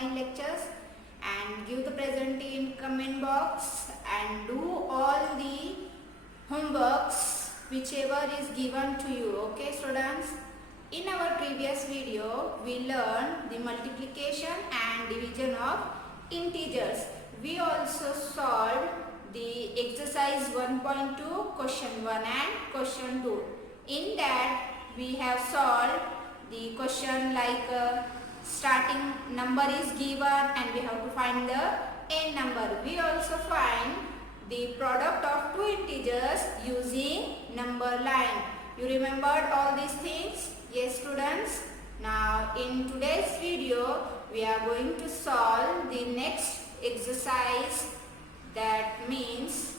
online lectures, and give the present in comment box and do all the homeworks whichever is given to you. Okay students, in our previous video we learned the multiplication and division of integers. We also solved the exercise 1.2 question 1 and question 2. In that we have solved the question like starting number is given and we have to find the end number. We also find the product of two integers using number line. You remembered all these things? Yes students. Now in today's video we are going to solve the next exercise. That means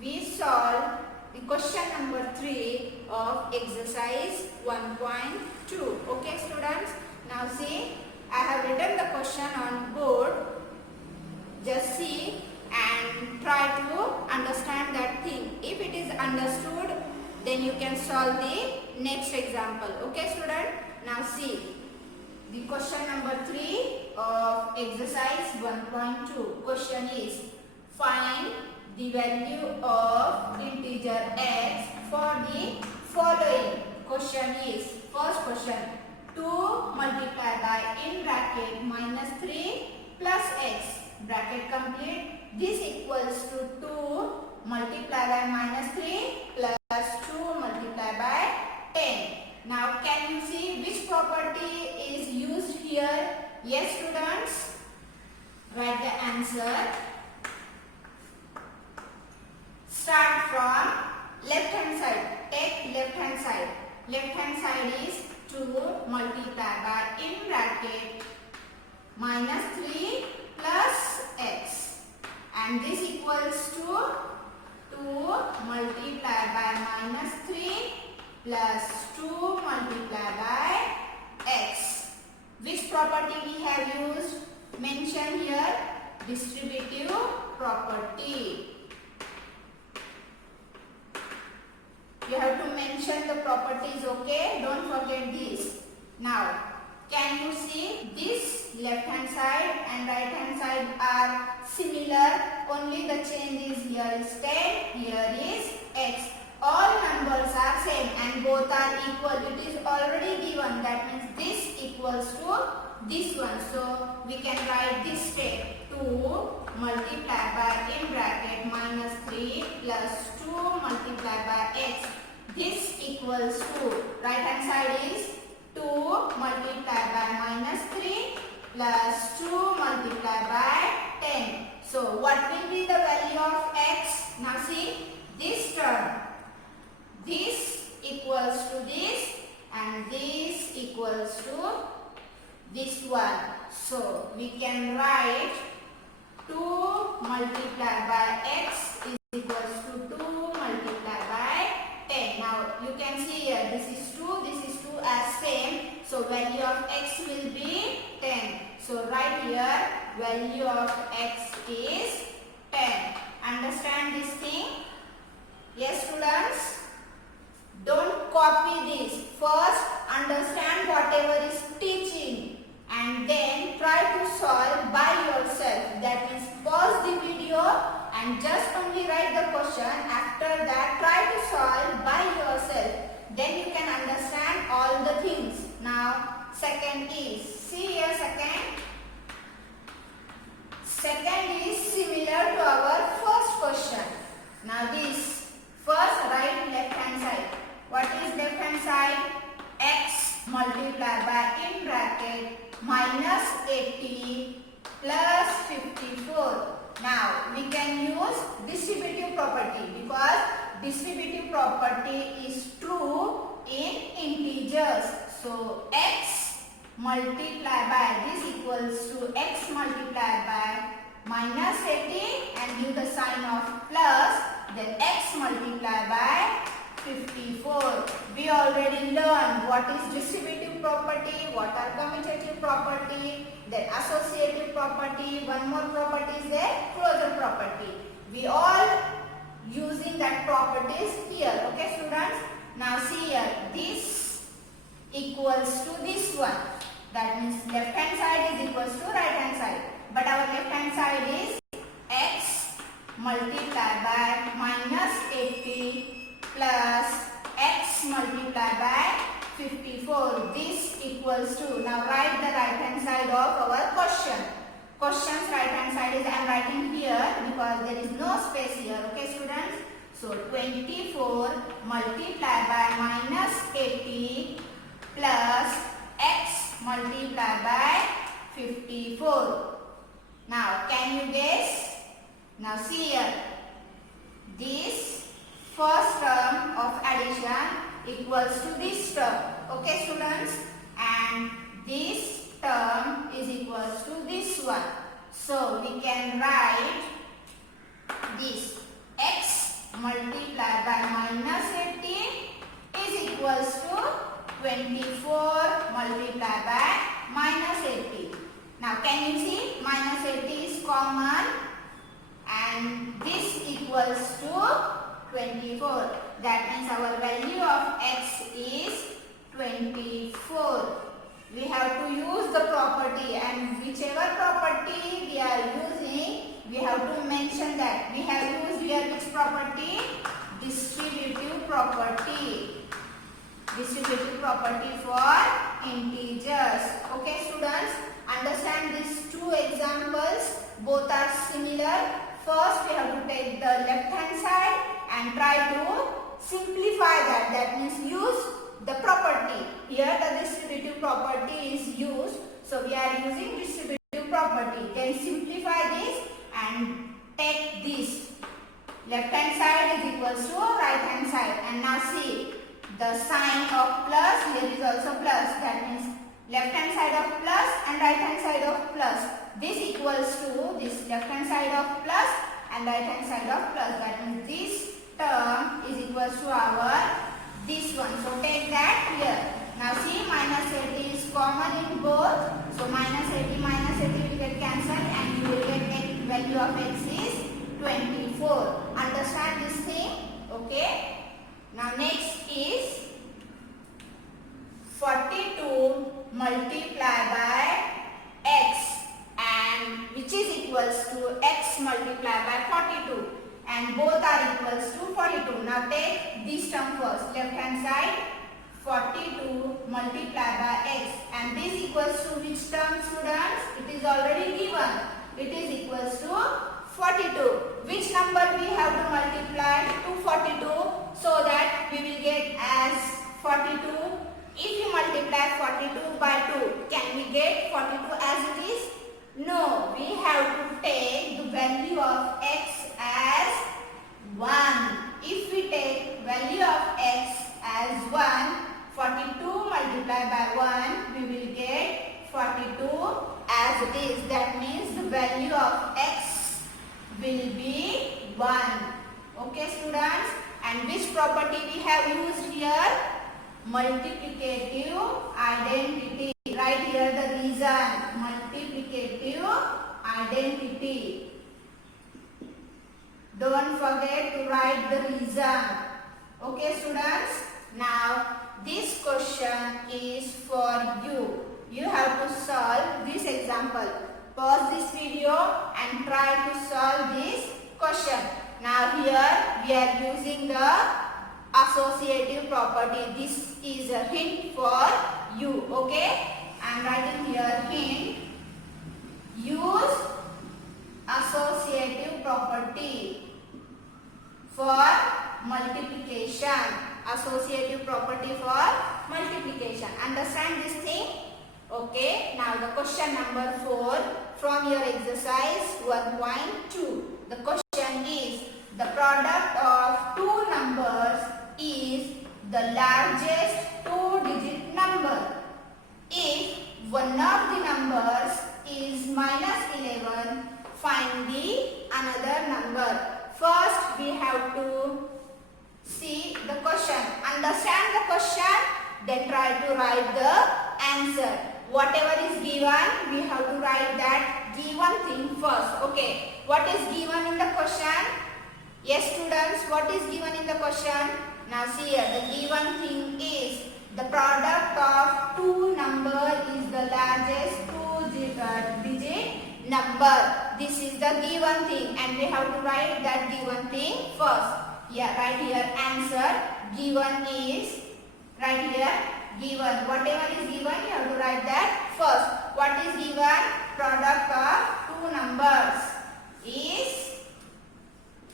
we solve the question number 3 of exercise 1.2. Okay students. Now see, I have written the question on board. Just see and try to understand that thing. If it is understood, then you can solve the next example. Okay student. Now see, the question number 3 of exercise 1.2. Question is, find the value of integer x for the following. Question is, first question, 2 multiplied by in bracket minus 3 plus x bracket complete. This equals to 2 multiplied by minus 3 plus 2 multiplied by 10. Now can you see which property is used here? Yes students, write the answer. Start from left hand side. Take left hand side. Left hand side is 2 multiplied by in bracket minus 3 plus x, and this equals to 2 multiplied by minus 3 plus 2 multiplied by x. Which property we have used? Mention here, distributive property. You have to mention the properties, okay? Don't forget this. Now, can you see this left hand side and right hand side are similar? Only the change is here is 10, here is x. All numbers are same and both are equal. It is already given. That means this equals to this one. So, we can write this step. 2 multiplied by in bracket minus 3 plus 2 multiplied by x. This equals to, right hand side is 2 multiplied by minus 3 plus 2 multiplied by 10. So, what will be the value of x? Now see, this term. This equals to this and this equals to this one. So, we can write 2 multiplied by x is equals to 2 multiplied by 10. Now, you can see here, this is 2 as same. So, value of x will be 10. So, right here, value of x is 10. Understand this thing? Yes students? Don't copy this. First, understand whatever is teaching and then try to solve by yourself. That means pause the video and just only write the question. After that, try to solve by yourself. Then you can understand all the things. Now, second is, see here second. Second is similar to our first question. Now this, first write left hand side. What is left hand side? X multiplied by in bracket minus 80 plus 54. Now we can use distributive property because distributive property is true in integers. So x multiplied by, this equals to x multiplied by minus 80 and give the sign of plus, then x multiplied by 54. We already learned what is distributive property, what are commutative property, then associative property, one more property is there, closure property. We all using that properties here. Okay students? Now see here, this equals to this one. That means left hand side is equals to right hand side. But our left hand side is x multiplied by minus 80 plus x multiplied by 54. This equals to, now write the right hand side of our question. Question's right hand side is, I am writing here because there is no space here. Okay students? So 24 multiplied by minus 80 plus x multiplied by 54. Now can you guess? Now see here. This first term of addition equals to this term. Okay students? And this term is equals to this one. So we can write this x multiplied by minus 80 is equals to 24 multiplied by minus 80. Now can you see minus 80 is common and this equals to 24. That means our value of x is 24. We have to use the property, and whichever property we are using, we have to mention that. We have used here which property? Distributive property. Distributive property for integers. Okay students, understand these two examples. Both are similar. First we have to take the left hand side and try to simplify that. That means use the property. Here the distributive property is used. So we are using distributive property. Then simplify this and take this. Left hand side is equals to right hand side. And now see the sign of plus, here is also plus. That means left hand side of plus and right hand side of plus. This equals to this left hand side of plus and right hand side of plus. That means this term is equals to our this one. So take that here. Now see minus 80 is common in both. So minus 80 will get cancelled and you will get x value of x is 24. Understand this thing? Okay. Now next is 42 multiplied by x, and which is equals to x multiplied by 42, and both are equals to 42. Now take this term first. Left hand side 42 multiplied by x, and this equals to which term students? It is already given. It is equals to 42. Which number we have to multiply to 42 so that we will get as 42? If you multiply 42 by 2, can we get 42 as it is? No, we have to take the value of x as 1. If we take value of x as 1, 42 multiplied by 1, we will get 42 as it is. That means the value of x will be 1. Okay students? And which property we have used here? Multiplicative identity. Write here the reason. Multiplicative identity. Don't forget to write the reason. Okay students? Now this question is for you. You have to solve this example. Pause this video and try to solve this question. Now here we are using the associative property. This is a hint for you. Okay? I am writing here hint. Use associative property for multiplication. Associative property for multiplication. Understand this thing? Okay. Now the question number 4 from your exercise 1.2. The question is, the product of two numbers is the largest two-digit number. If one of the numbers is minus 11, find the another number. First we have to see the question. Understand the question, then try to write the answer. Whatever is given, we have to write that given thing first. Okay. What is given in the question? Yes students, what is given in the question? Now see here, the given thing is the product of two numbers is the largest number. This is the given thing and we have to write that given thing first. Yeah, right here answer given is, right here given. Whatever is given you have to write that first. What is given? Product of two numbers is,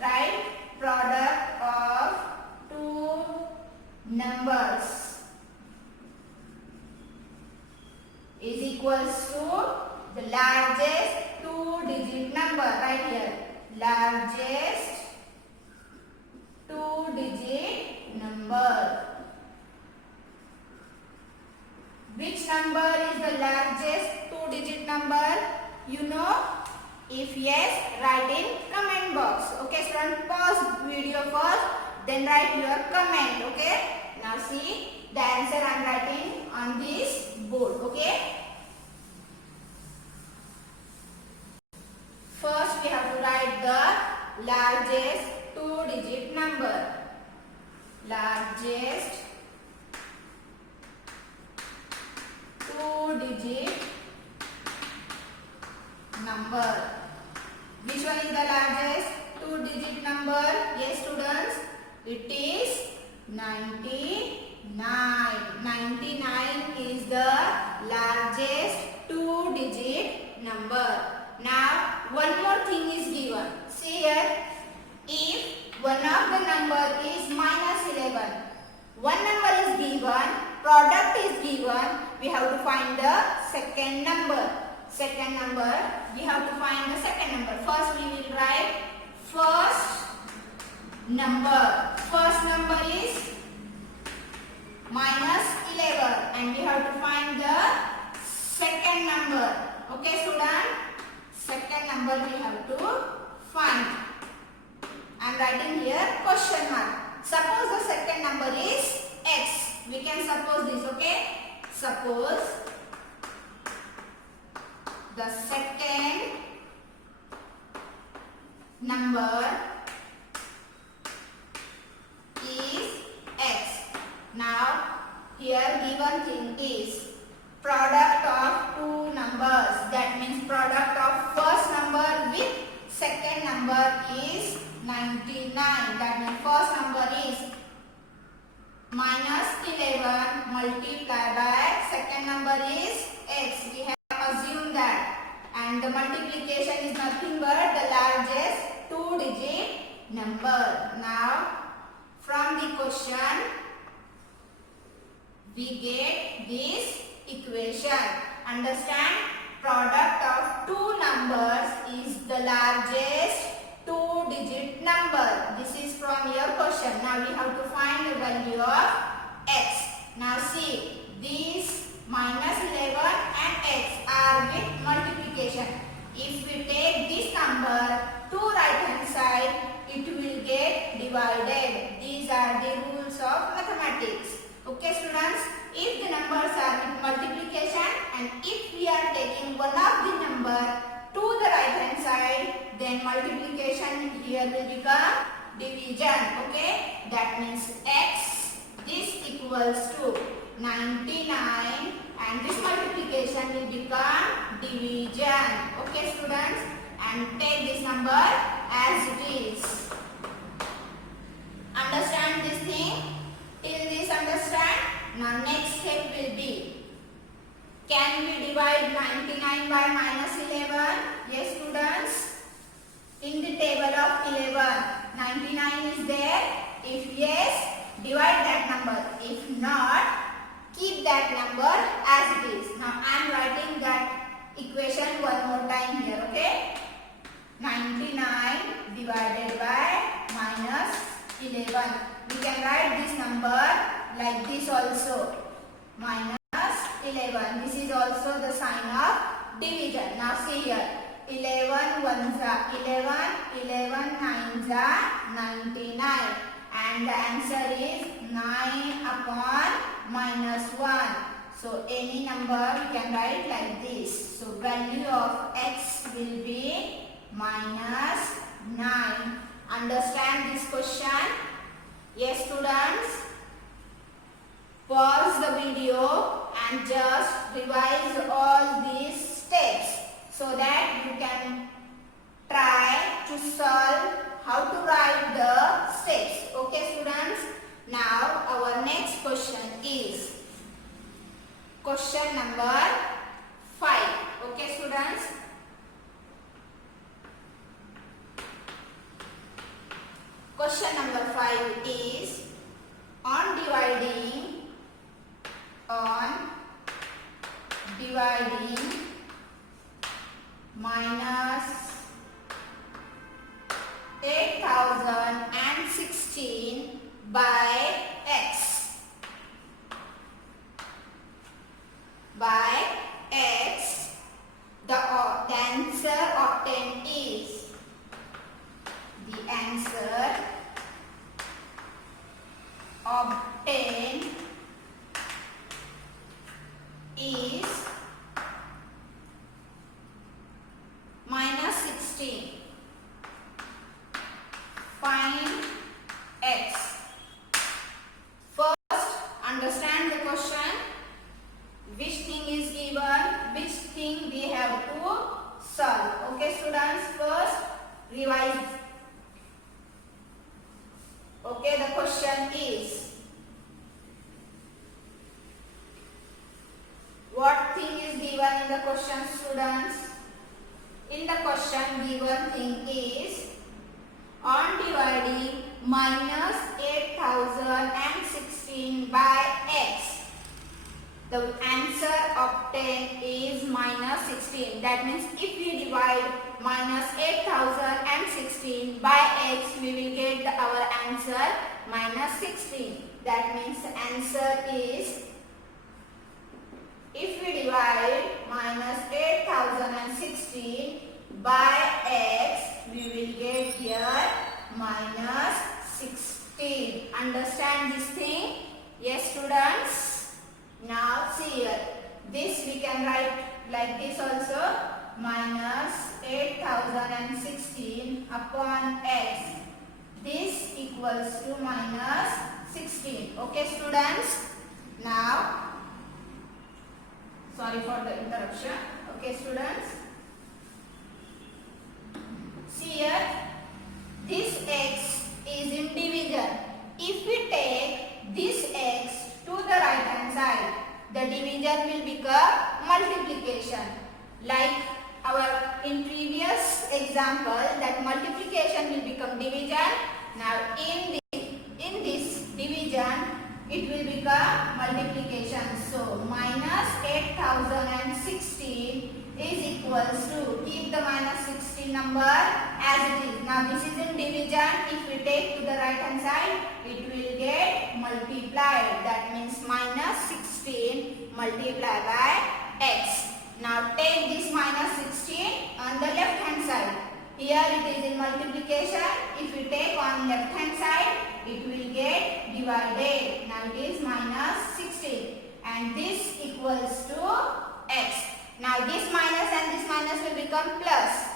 right, product of two numbers is equals to the largest two-digit number, right here, largest two-digit number. Which number is the largest two-digit number? You know? If yes, write in comment box. Okay, student, pause video first, then write your comment. Okay. Now see the answer I am writing on this board. Okay. First, we have to write the largest two-digit number. Largest two-digit number. Which one is the largest two-digit number? Yes, students, it is 99. 99 is the largest two-digit number. Now, one more thing is given. See here, if one of the number is minus 11, one number is given, product is given, we have to find the second number. Second number, we have to find the second number. First we will write first number. First number is minus 11 and we have to find the second number. Okay, student? Second number we have to find. I am writing here question mark. Suppose the second number is x. We can suppose this, okay? Suppose the second number is x. Now, here given thing is product of two numbers. That means product of first number with second number is 99. That means first number is minus 11 multiplied by second number is x. We have assumed that. And the multiplication is nothing but the largest two-digit number. Now, from the question, we get this equation. Understand? Product of two numbers is the largest two-digit number. This is from your question. Now we have to find the value of x. Now see, these minus 11 and x are with multiplication. If we take this number to right hand side, it will get divided. These are the rules of mathematics. Okay, students? If the numbers are with multiplication and if we are taking one of the number to the right hand side, then multiplication here will become division. Okay, that means x, this equals to 99 and this multiplication will become division. Okay, students, and take this number as it is. Understand this thing? Till this understand? Now next step will be, can we divide 99 by minus 11? Yes, students. In the table of 11, 99 is there. If yes, divide that number. If not, keep that number as it is. Now I am writing that equation one more time here. Okay. 99 divided by minus 11. We can write this number like this also. Minus 11. This is also the sign of division. Now see here. 11 ones are 11, 11 nines are 99. And the answer is 9 upon minus 1. So any number we can write like this. So value of x will be minus 9. Understand this question? Yes, students? Pause the video and just revise all these steps so that you can question number 5. Okay students. Question number 5 is on dividing minus 8016 by x. The answer obtained is minus 16. Find x. First, understand the question. Which thing is given, which thing we have to solve. Okay students, first revise. Okay, the question is, what thing is given in the question students? In the question, given thing is on dividing minus 8016 by x. The answer obtained is minus 16. That means if we divide minus 8016 by x, we will get our answer minus 16. That means the answer is, if we divide minus 8016 by x, we will get here minus 16. Understand this thing? Yes students? Now see here, this we can write like this also, minus 8016 upon x. This equals to minus 16. Okay students? Now, sorry for the interruption. Okay students? See here, this x is in division. If we take this x to the right hand side, the division will become multiplication. Like our in previous example, that multiplication will become division. Now in this division, it will become multiplication. So minus 8016 is equals to, keep the minus 16 number as it is. Now this is in division. If we take to the right hand side, it will get multiplied. That means minus 16 multiplied by x. Now take this minus 16 on the left hand side. Here it is in multiplication. If we take on left hand side, it will get divided. Now it is minus 16 and this equals to x. Now this minus and this minus will become plus,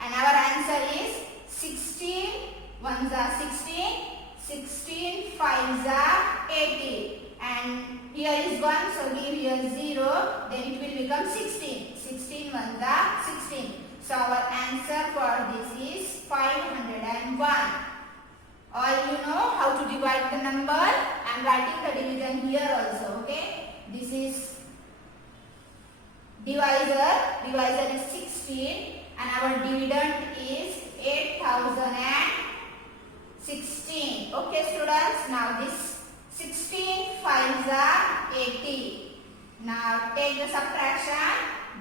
and our answer is 16 ones are 16, 16 fives are 80, and here is 1, so give here 0, then it will become 16. 16 ones are 16. So our answer for this is 501. All you know how to divide the number. I am writing the division here also. Okay, this is divisor is 16 and our dividend is 8016. Okay students, now this 16 fives are 80. Now take the subtraction,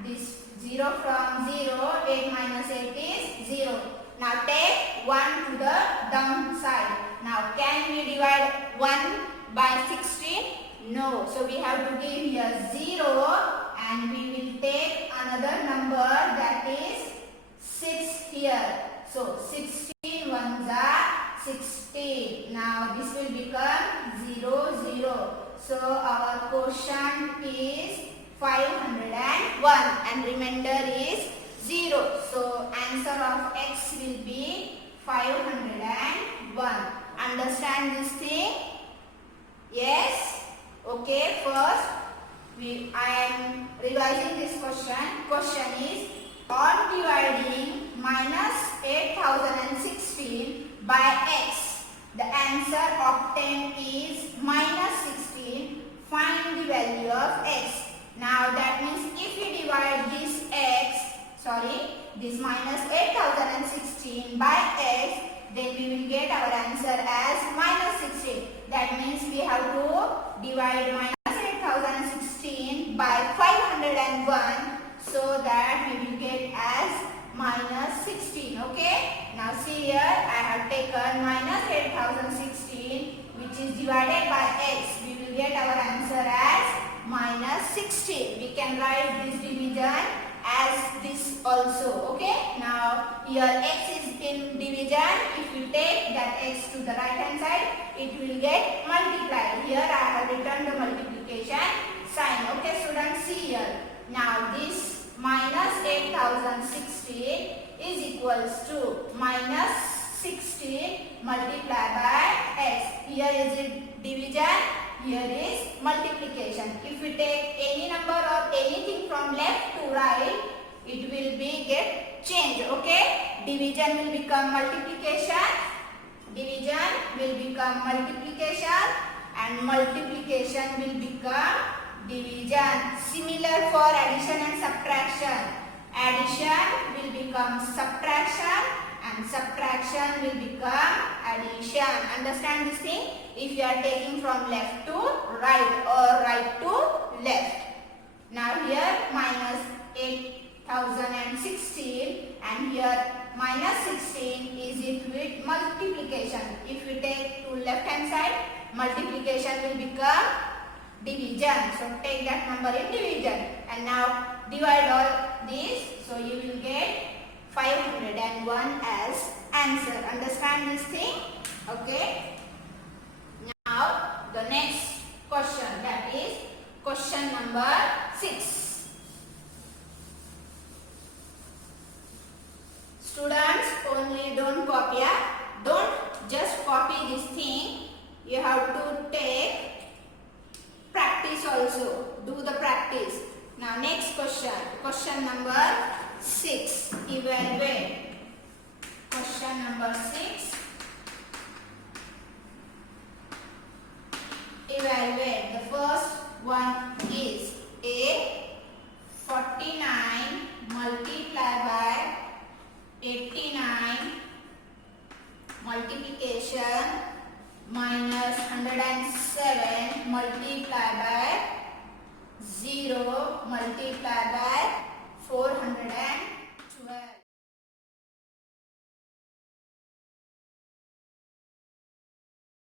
this 0 from 0, 8 minus 8 is 0. Now take 1 to the down side. Now can we divide 1 by 16? No. So we have to give here 0 and we will take another number, that is 6 here. So 16 ones are 16. Now this will become 0, 0. So our quotient is 501 and remainder is 0. So answer of x will be 501. Understand this thing? Yes? Okay, first I am revising this question. Question is, on dividing minus 8016 by x, the answer obtained is minus 16. Find the value of x. Now that means if we divide this minus 8016 by x, then we will get our answer as minus 16. That means we have to divide minus 8016 by 501 so that we will get as minus 16. Okay. Now see here, I have taken minus 8016 which is divided by x. We will get our answer as minus 16. We can write this division as this also. Okay. Now here x is in division. If we take that x to the right hand side, it will get multiplied. Here I have written the multiplication sign. Okay students, see here. Now this minus 8016 is equals to minus 16 multiplied by x. Here is it division, here is multiplication. If we take any number or anything from left to right, it will be get change. Okay, division will become multiplication, division will become multiplication, and multiplication will become division. Similar for addition and subtraction. Addition will become subtraction and subtraction will become addition. Understand this thing? If you are taking from left to right or right to left. Now here minus 8016 and here minus 16 is it with multiplication. If we take to left hand side, multiplication will become division. So take that number in division and now divide all these. So you will get 501 as answer. Understand this thing? Okay. Now the next question, that is question number 6. Students, only don't copy. Don't just copy this thing. You have to take practice also. Do the practice. Now next question. Question number 6. Evaluate. Question number 6. Evaluate. The first one is a 49 multiplied by 89 multiplication minus 107 multiplied by 0 multiplied by